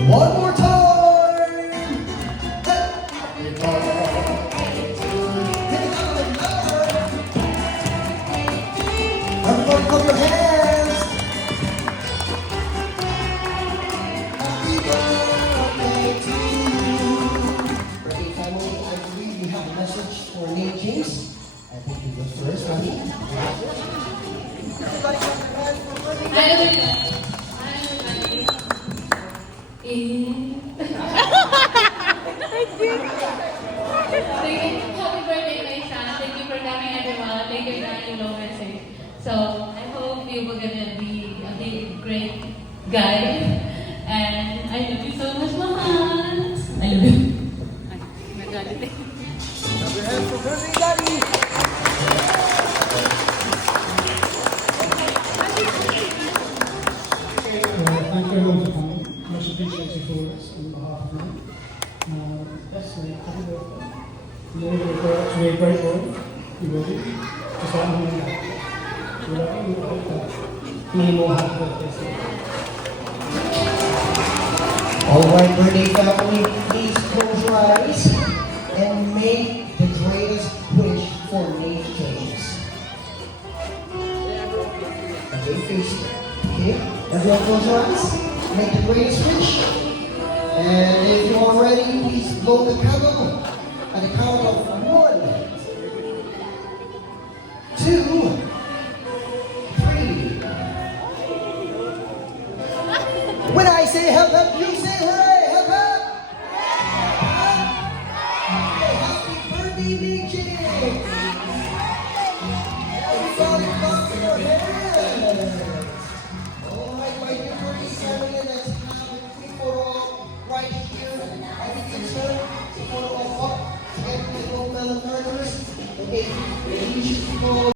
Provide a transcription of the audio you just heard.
One more time. Happy birthday to you. Everybody clap your hands. Happy birthday to you. Birthday family, I believe we have a message for Nate James. I think you go first, right? Everybody clap your hands for birthday. Hi everybody. Thank you. Happy birthday, my son. Thank you for coming, everyone. Thank you for your low message. So I hope you will gonna be a big, great guy. And I love you so much, Mahal. I love you. Clap your hands for birthday, Daddy. Thank you everyone for coming. Much appreciated for us on behalf of me. Yes, mate, happy birthday. You know, you're going to be a great boy. You will be. Just like me and Dad. We love you. We hope that many more happy birthdays to you. All right, birthday family, please close your eyes and make the greatest wish for Nate James. Okay, face it. Okay, everyone close your eyes. Make the greatest wish. And if you are ready, please blow the candle at the count of 1, 2, 3. When I say hep hep, you say hooray! Hep hep! Happy birthday, Nate James! Everybody clap your hands! Alright, my dear birthday family, let's have a quick photo right here. I think it's a photo of up and little melon burgers. Okay, you should go.